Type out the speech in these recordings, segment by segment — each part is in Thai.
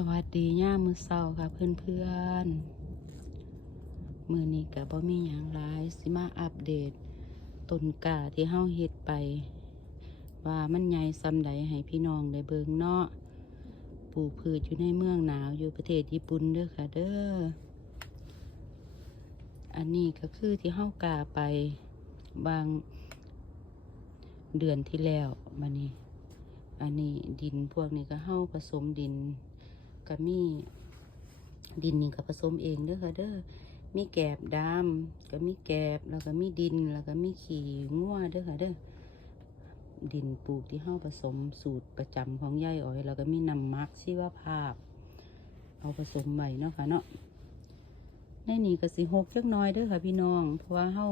สวัสดีย่ามือเศร้าค่ะเพื่อนเพื่อนๆมือนี้กับบ่มีอย่างไรสิมาอัปเดตต้นกาที่เฮาเฮ็ดไป ว่ามันใหญ่ซำใดให้พี่น้องได้เบิงเนาะปลูกพืชอยู่ในเมืองหนาวอยู่ประเทศญี่ปุ่นเด้อค่ะเด้ออันนี้ก็คือที่เฮากาไปบางเดือนที่แล้วมานี้อันนี้ดินพวกนี้ก็เฮาผสมดิน ก็มีดินนี่ก็ผสมเองเด้อค่ะเด้อมีแกบดำก็มีแกบแล้วก็มีดินแล้วก็มีขี้งัวเด้อค่ะเด้อดินปลูกที่เฮาผสมสูตรประจำของยายอ้อยแล้วก็มีน้ำมักชีวภาพ เอาผสมใหม่เนาะค่ะเนาะในนี่ก็สิหกจักน้อยเด้อค่ะพี่น้อง เพราะว่าเฮา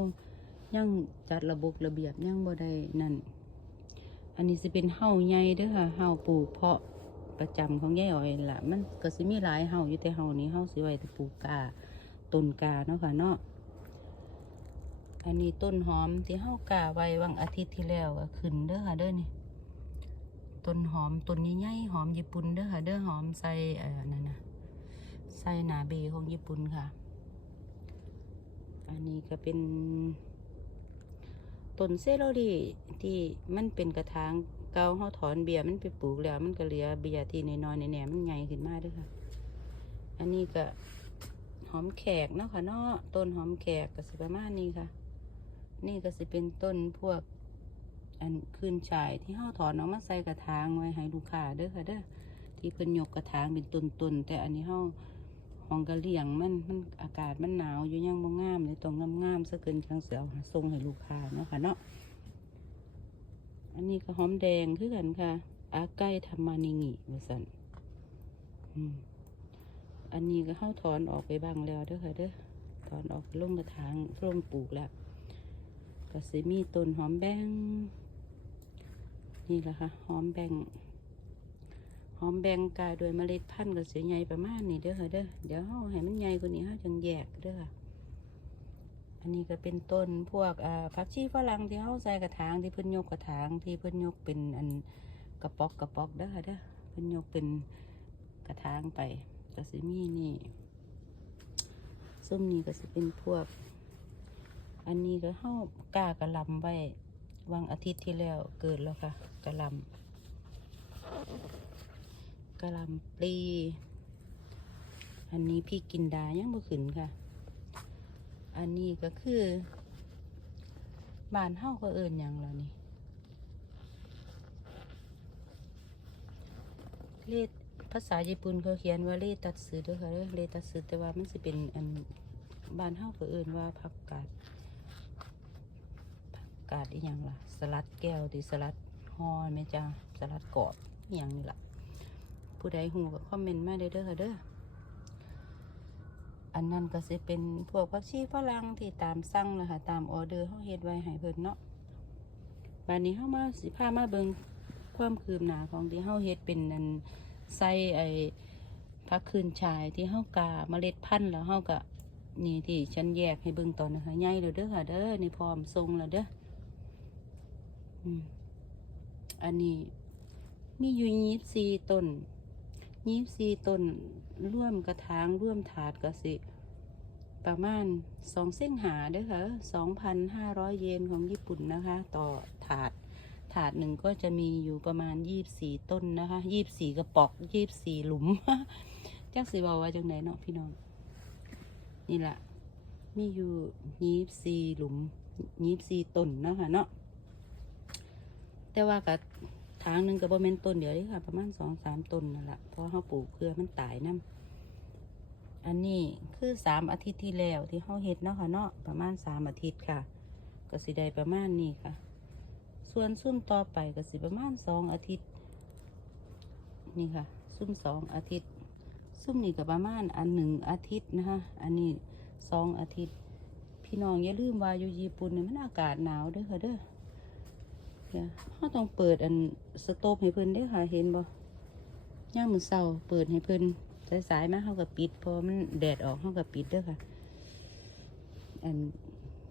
ยังจัดระบบระเบียบยังบ่ได้นั่น อันนี้สิเป็นเห่าใหญ่เด้อค่ะเห่าปลูกเพาะ ประจำของยายอ้อยล่ะ มันก็สิมีหลายเห่าอยู่แต่เห่านี้เห่าสิไว้แต่ปลูกกาต้นกาเนาะค่ะเนาะอันนี้ต้นหอมที่เห่ากาไว้วันอาทิตย์ที่แล้วก็ขึ้นเด้อค่ะเด้อนี่ต้นหอมต้นใหญ่ๆหอมญี่ปุ่นเด้อค่ะเด้อหอมใส่เอ่อนั่นน่ะใส่นาเบของญี่ปุ่นค่ะ อันนี้ก็เป็นต้นเซโลดีที่มันเป็นกระถาง เก่าเขาถอนเบียร์มันไปปลูกแล้ว มันก็เหลือเบียร์ที่น้อยๆแหน่ๆมันใหญ่ขึ้นมาเด้วยค่ะ อันนี้ก็หอมแขกเนาะค่ะเนาะต้นหอมแขกก็สิประมาณนี้ค่ะ นี่ก็สิเป็นต้นพวก อันคืนฉายที่เขาถอนออกมาใส่กระถางไว้ให้ลูกค้าเด้อค่ะเด้อที่เพิ่นยกกระถางเป็นต้นๆแต่อันนี้เขาห้องกระเลียงมันมันอากาศมันหนาวอยู่ยังบ่งามเลยต้องงามๆซะเกินจังเสียวหาส่งให้ลูกค้าเนาะค่ะเนาะ อันนี้ก็หอมแดงคือกันค่ะ อาไก่ทำมานิงิว่าสันอันนี้ก็เข้าถอนออกไปบ้างแล้วเด้อค่ะเด้อ ถอนออกลงกระถางร่มปลูกแล้ว ก็สิมีต้นหอมแบง นี่แหละค่ะ หอมแบงหอมแบงกายโดยเมล็ดพันธุ์ก็เสียใหญ่ประมาณนี้เด้อค่ะเด้อ เดี๋ยวเฮาให้มันใหญ่กว่านี้เฮาจังแยกเด้อค่ะ อันนี้ก็เป็นต้นพวกอ่าผักชีฝรั่งที่เขาใส่กระถางที่เพิ่นยกกระถางที่เพิ่นยกเป็นอันกระป๋อกกระป๋อกเด้อค่ะเด้อเพิ่นยกเป็นกระถางไปก็สิมีนี่ซุ้มนี้ก็สิเป็นพวก อันนี้ก็เฮากล้ากระลำไว้วางอาทิตย์ที่แล้วเกิดแล้วค่ะกระลำกระลำปลีอันนี้พี่กินดายังบ่ขึ้นค่ะ อันนี้ก็คือบ้านเฮาก็เอิญอย่างแล้วนี่เลขภาษาญี่ปุ่นเขาเขียนว่าเลตัดสือด้วยค่ะเลตัดสือแต่ว่ามันสิเป็นอันบ้านเฮาก็เอิญว่าผักกาดผักกาดอีหยังล่ะ สลัดแก้วติสลัดฮอแม่จ้าสลัดกรอบอหย่างนี่ล่ะผู้ใดหูก็คอมเมนต์มาได้เด้อค่ะเด้อ อันนั้นก็สิเป็นพวกผักชีฝรั่งที่ตามสั่งนะคะตามออเดอร์เขาเฮ็ดไว้ให้เพิ่นเนาะบัดนี้เฮามาสิพามาเบิ่งความคืบหน้าของที่เฮาเฮ็ดเป็นอันใส่ไอ้ผักคืนชายที่เฮากาเมล็ดพันธุ์แล้วเฮาก็นี่ที่ฉันแยกให้เบิ่งตอนนะคะใหญ่แล้วเด้อค่ะเด้อนี่พร้อมทรงแล้วเด้ออันนี้มีอยู่ยี่สี่ต้น ยี่สี่ต้นร่วมกระถางร่วมถาดก็สิ ประมาณสองเส้นหาเด้อค่ะสองพันห้าร้อยเยนของญี่ปุ่นนะคะ ต่อถาดถาดหนึ่งก็จะมีอยู่ประมาณยี่บสี่ต้นนะคะยี่บสี่กระป๋อกยี่บสี่หลุมจักสิบอกว่าจังไหนเนาะพี่น้อง นี่แหละมีอยู่ยี่บสี่หลุมยี่บสี่ต้นนะคะเนาะแต่ว่ากับ ทางหนึ่งก็บ่แม่นต้นเดียวเด้ค่ะ ประมาณสองสามต้นนั่นแหละเพราะเขาปลูกเพื่อมันตายน้ำอันนี้คือสามอาทิตย์ที่แล้วที่เขาเฮ็ดเนาะค่ะเนาะประมาณสามอาทิตย์ค่ะ ก็สิได้ประมาณนี้ค่ะ ส่วนซุ่มต่อไปก็สิประมาณสองอาทิตย์ นี่ค่ะ ซุ่มสองอาทิตย์ ซุ่มนี่ก็ประมาณอันหนึ่งอาทิตย์นะคะอันนี้สองอาทิตย์ พี่น้องอย่าลืมว่าอยู่ญี่ปุ่นเนี่ยมันอากาศหนาวด้อค่ะเด้อ เนี่ยเขาต้องเปิดอันสโตบให้เพิ่นได้ค่ะเห็นบ่ย่ามมือเศร้าเปิดให้เพิ่นสายๆมาเขาก็ปิดพอมันแดดออกเขาก็ปิดเด้อค่ะ อัน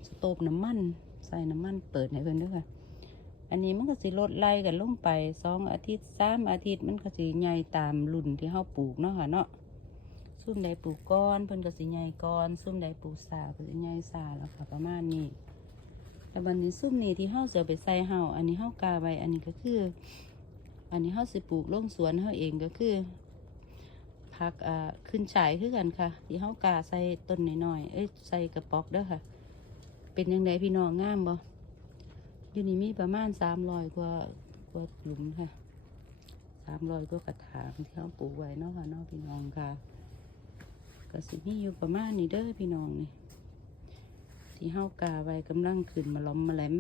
สโตบน้ำมันใส่น้ำมันเปิดให้เพิ่นเด้อค่ะ อันนี้มันก็สิลดไล่กันลงไปสองอาทิตย์สามอาทิตย์มันก็สิใหญ่ตามรุ่นที่เฮาปลูกเนาะค่ะเนาะซุ่มใดปลูกก้อนเพิ่นก็สิใหญ่ก้อนซุ่มใดปลูกสาก็สิใหญ่สาแล้วค่ะประมาณนี้ แต่บัดนี้ซุ่มนี้ที่เฮาสิเอไปใส่เฮาอันนี้เฮากาไว้อันนี้ก็คือ อันนี้เฮาสิปลูกลงสวนเฮาเองก็คือผักอ่าขึ้นฉายคือกันค่ะ ที่เฮากาใส่ต้นน้อยๆเอ้ยใส่กระป๋อกเด้อค่ะ เป็นยังไงพี่น้องงามบ่อยู่นี่มีประมาณสามร้อยกว่ากว่าหลุมค่ะสามร้อยกว่ากระถางที่เขาปลูกไว้เนาะค่ะเนาะพี่น้องค่ะ ก็สิมีอยู่ประมาณนี้เด้อพี่น้องนี่ ที่เฮากาไว้กำลังขึ้นมาล้อมมาแหลม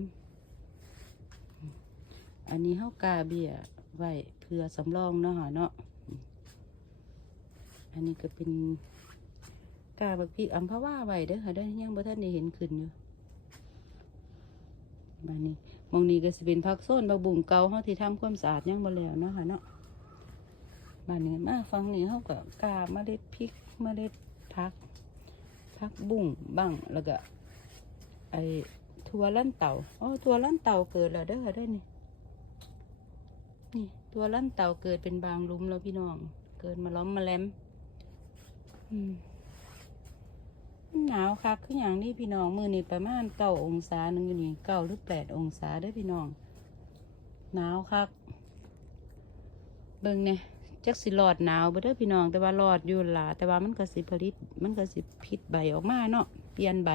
อันนี้เฮากาเบี้ยไว้เพื่อสำรองเนาะค่ะเนาะ อันนี้ก็เป็นกาบักพริกอัมพว่าไว้เด้อค่ะเด้อยังบ่ทันได้เห็นขึ้นอยู่บานนี้หมองนี้ก็สิเป็นพักโซนบะบุ่งเกาเฮาที่ทำความสะอาดยังบ่แล้วเนาะค่ะเนาะบานนี้มาฟังนี่เฮาก็กาเมล็ดพริกเมล็ดพักพักบุ่งบ้างแล้วก็ ไอ้ถั่วลั่นเต่าอ๋อถั่วลั่นเต่าเกิดแล้วเด้อค่ะเด้นี่นี่ถั่วลั่นเต่าเกิดเป็นบางลุมแล้วพี่น้อง เกิดมาล้อมมาแลมอืมหนาวคักคืออย่างนี้พี่น้องมือนี่ประมาณเก้าองศาหนึ่งอยู่นี่เก้าหรือแปดองศาเด้อพี่น้องหนาวคัก เบิ่งเนี่ยจักสิหลอดหนาวบ่เด้อพี่น้องแต่ว่าหลอดอยู่หล่ะแต่ว่ามันก็สิผลิต มันก็สิพิษใบออกมาเนาะเปลี่ยนใบ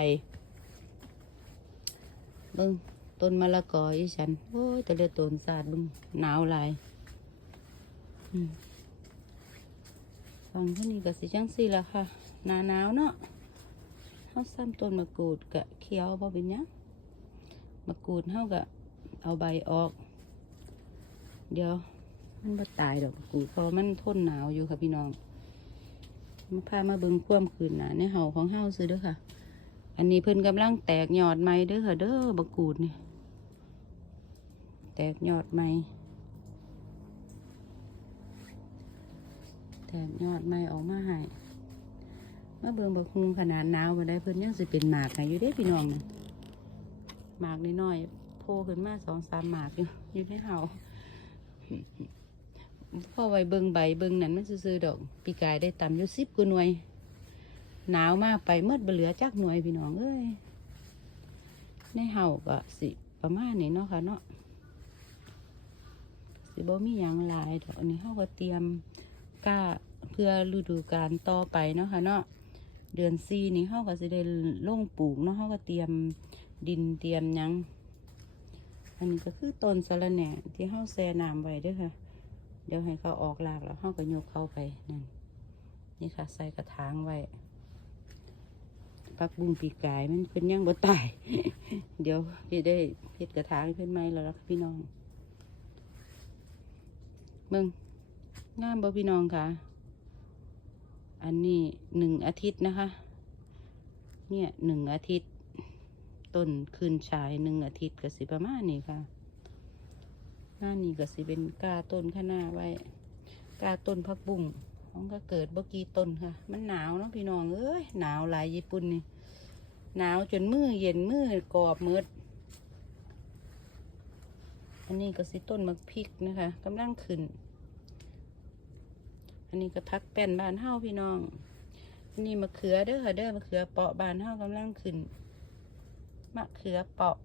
บิ่งต้นมะละกออีฉัน โอ้ยแต่เลือต้นสาดบิ่งหนาวหลายฟังเท่านี้ก็สิจังสี่ละค่ะ หนาหนาวเนาะเขาซ้ำต้นมะกรูดกะเคี้ยวบ่เป็นหยังมะกรูดเขากะเอาใบออก เดี๋ยว มันบ่ตายดอกมะกรูดเพราะมันทนหนาวอยู่ค่ะพี่น้องมาพามาเบิ่งความคืนหนาในเห่าของเฮาซื้อเด้อค่ะ อันนี้เพิ่นกำลังแตกยอดใหม่เด้อค่ะเด้อมะกรูดนี่แตกยอดใหม่แตกยอดใหม่ออกมาให้มาเบิ่งบักฮุงขนาดหนาวบ่ได้เพิ่นยังสิเป็นหมากให้อยู่เด้พี่น้องหมากน้อยๆโผล่ขึ้นมาสองสามหมากอยู่อยู่ในเฮาพอไว้เบิ่งใบเบิ่งนั่นมันซื่อๆดอก ปีกายได้ต่ำอยู่สิบกว่าหน่วย หนาวมากไปเมื่อเหลือจักหน่วยพี่น้องเอ้ยในเฮาก็สิประมาณนี้เนาะค่ะเนาะสิบ่มีหยังหลายดอกอันนี้เฮาก็เตรียมก้าเพื่อฤดูกาลต่อไปเนาะค่ะเนาะเดือนสี่นี่เขาก็จะได้ลงปลูกเนาะเขาก็เตรียมดินเตรียมยังอันนี้ก็คือต้นสะระแหน่ที่เขาแช่น้ำไว้เด้วยค่ะ เดี๋ยวให้เขาออกรากแล้วเขาก็โยกเข้าไปนั่นนี่ค่ะใส่กระถางไว้ ปักบุ้งปีกายมันเป็นยังบ่ตาย เดี๋ยวพี่ได้เพ็ดกระถางขึ้นไหมแล้วล่ะพี่น้องเบิ่งงามบ่พี่น้องค่ะ อันนี้หนึ่งอาทิตย์นะคะ เนี่ยหนึ่งอาทิตย์ ต้นคืนชายหนึ่งอาทิตย์ก็สิประมาณนี้ค่ะหน้านี้ก็สิเป็นกาต้นข้างหน้าไว้ กาต้นพักบุ้ง ของก็เกิดเมื่อกี้ต้นค่ะ มันหนาวเนาะพี่น้องเอ้ยหนาวหลายญี่ปุ่นนี่หนาวจนมือเย็นมือกรอบมืดอันนี้ก็สิต้นมะพริกนะคะกำลังขึ้น อันนี้ก็พักแป้นบานเฮาพี่น้อง อันนี้มะเขือเด้อค่ะเด้อมะเขือเปาะบานเฮากำลังขึ้นมะเขือเปาะ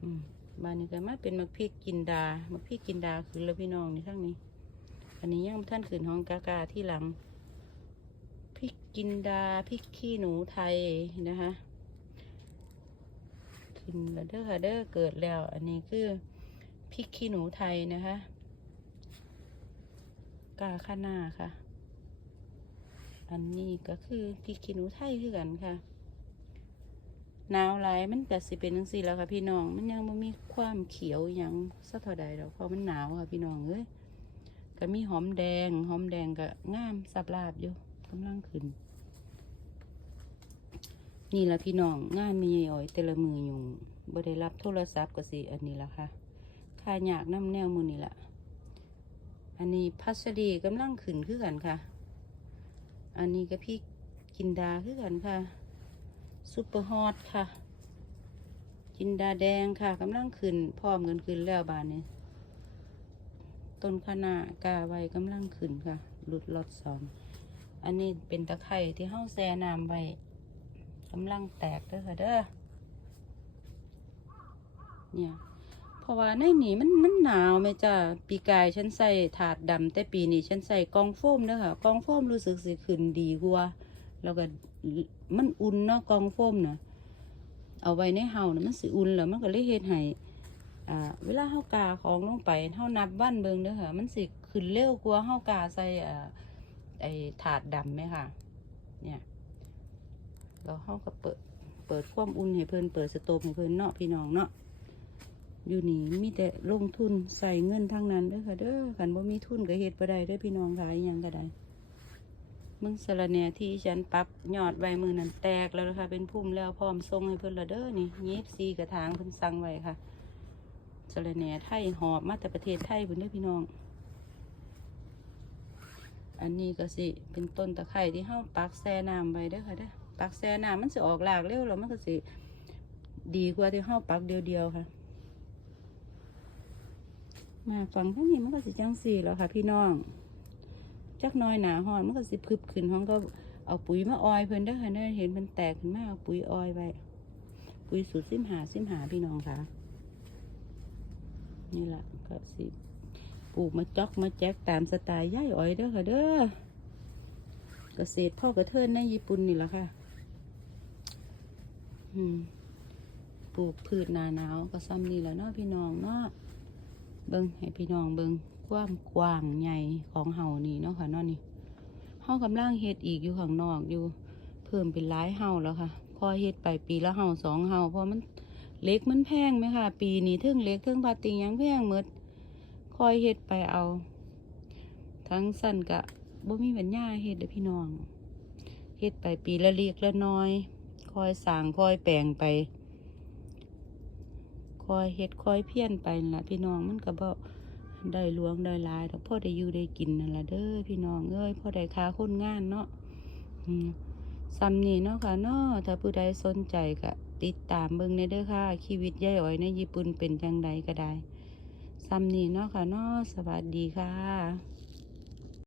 อืมบานนี้ก็มาเป็นมะพริกกินดามะพริกกินดาขึ้นแล้วพี่น้องนี่ทั้งนี้ อันนี้ยังท่านขึ้นห้องกากาที่หลังพริกกินดาพริกขี้หนูไทยนะคะขึ้นแล้วเด้อค่ะเด้อเกิดแล้ว อันนี้คือพริกขี้หนูไทยนะคะกาข้าหน้าค่ะ อันนี้ก็คือพริกขี้หนูไทยคือกันค่ะหนาวหลายมันก็สิเป็นจังซี่แล้วค่ะพี่น้อง มันยังบ่มีความเขียวอหยังสักเท่าใดดอกเพราะมันหนาวค่ะพี่น้องเอ้ย ก็มีหอมแดง หอมแดงก็งามสับลาบอยู่กำลังขึ้น นี่ละพี่น้องงานมีอ่อยแต่ละมืออยู่บ่ได้รับโทรศัพท์ก็สิอันนี้ละค่ะค่ายากน้ำแนวมือนี่ละอันนี้พัสดีกำลังขึ้นคือกันค่ะ อันนี้ก็พี่กินดาคือกันค่ะซุปเปอร์ฮอตค่ะจินดาแดงค่ะกำลังขึ้นพร้อมกันขึ้นแล้วบานนี้ ต้นคะนากาไว้กำลังขึ้นค่ะ หลุดลอดสอง อันนี้เป็นตะไคร่ที่เฮาแซน้ำไว้กำลังแตกเด้อค่ะเด้อ เนี่ย เพราะว่าในนี่มันมันหนาวไหมจ้าปีกายฉันใส่ถาดดำแต่ปีนี้ฉันใส่กองโฟมเด้อค่ะ กองโฟมรู้สึกสิขึ้นดีกว่า แล้วก็มันอุ่นเนาะกองโฟมเนาะเอาไว้ในเฮานะมันสิอุ่นแล้วมันก็เลยเฮ็ดให้ อ่าเวลาเฮากาของลงไปเฮานับวันเบิงเด้อค่ะ มันสิขึ้นเร็วกว่าเฮากาใส่อ่าไอถาดดำไหมค่ะ เนี่ยแล้วเฮาก็เปิด เปิดความอุ่นให้เพิ่นเปิดสโตฟให้เพิ่นเนาะพี่น้องเนาะอยู่นี่มีแต่ลงทุนใส่เงินทั้งนั้นเด้อค่ะเด้อกันบ่มีทุนก็เฮ็ดบ่ได้เด้อพี่น้องขายหยังก็ได้มึงสะระแหน่ที่ฉันปรับยอดไว้มือนั้นแตกแล้วนะคะเป็นพุ่มแล้วพร้อมส่งให้เพิ่นละเด้อนี่ยีบซีกระถางเพิ่นสั่งไว้ค่ะ สะระแหน่ไทยหอบมาแต่ประเทศไทยพิ่นเด้อพี่น้อง อันนี้ก็สิเป็นต้นตะไคร้ที่เฮาปักแช่น้ำไว้เด้อค่ะเด้อปักแช่น้ำมันสิออกรากเร็วแล้วมันก็สิดีกว่าที่เฮาปักเดียวๆค่ะ มาฟังทั้งนี้มันก็สิจังสี่แล้วค่ะ พี่น้องจักน้อยหนาหอนมันก็สิพึบขึ้นห้องก็เอาปุ๋ยมาออยเพิ่นได้อค่ะเนี่ยเห็นมันแตกขึ้นมาเอาปุ๋ยออยไว้ปุ๋ยสูตรซิมหาซิมหาพี่น้องค่ะ นี่แหละก็สิปลูกมาจอกมาแจ๊กตามสไตล์ย่ายอ้อยเด้อค่ะเด้อเกษตรพ่อกระเทินในญี่ปุ่นนี่แหละค่ะปลูกพืชหนาหนาวก็ซ้ำนี่แหละเนาะพี่น้องเนาะเบิ้งให้พี่น้องเบิ้งความกว้างใหญ่ของเฮานี่เนาะค่ะเนาะนี่เฮากำลังเฮ็ดอีกอยู่ข้างนอกอยู่ เพิ่มเป็นหลายเฮาแล้วค่ะคอเฮ็ดไปปีละเฮาสองเฮาเพราะมัน เล็กมันแพงไหมค่ะ ปีนี้เทิงเล็กเทิงพลาสติกยังแพงหมดคอยเฮ็ดไปเอา ทั้งสั้นกะบ่มีปัญญาเฮ็ดเด้อพี่น้องเฮ็ดไปปีละเล็กละน้อย คอยสางคอยแปลงไปคอยเฮ็ดคอยเพี้ยนไปนั่นล่ะพี่น้องมันก็บ่ได้หลวงได้ลายดอกพ่อได้อยู่ได้กินนั่นล่ะเด้อพี่น้องเอ้ยพ่อได้ค่าคนงานเนาะอืมซ้ำนี่เนาะค่ะเนาะถ้าผู้ใดสนใจก็ ติดตามเบิ่งในเด้อค่ะ ชีวิตยายอ้อยในญี่ปุ่นเป็นจังไดก็ได้ซ้ำนี่เนาะค่ะเนาะสวัสดีค่ะ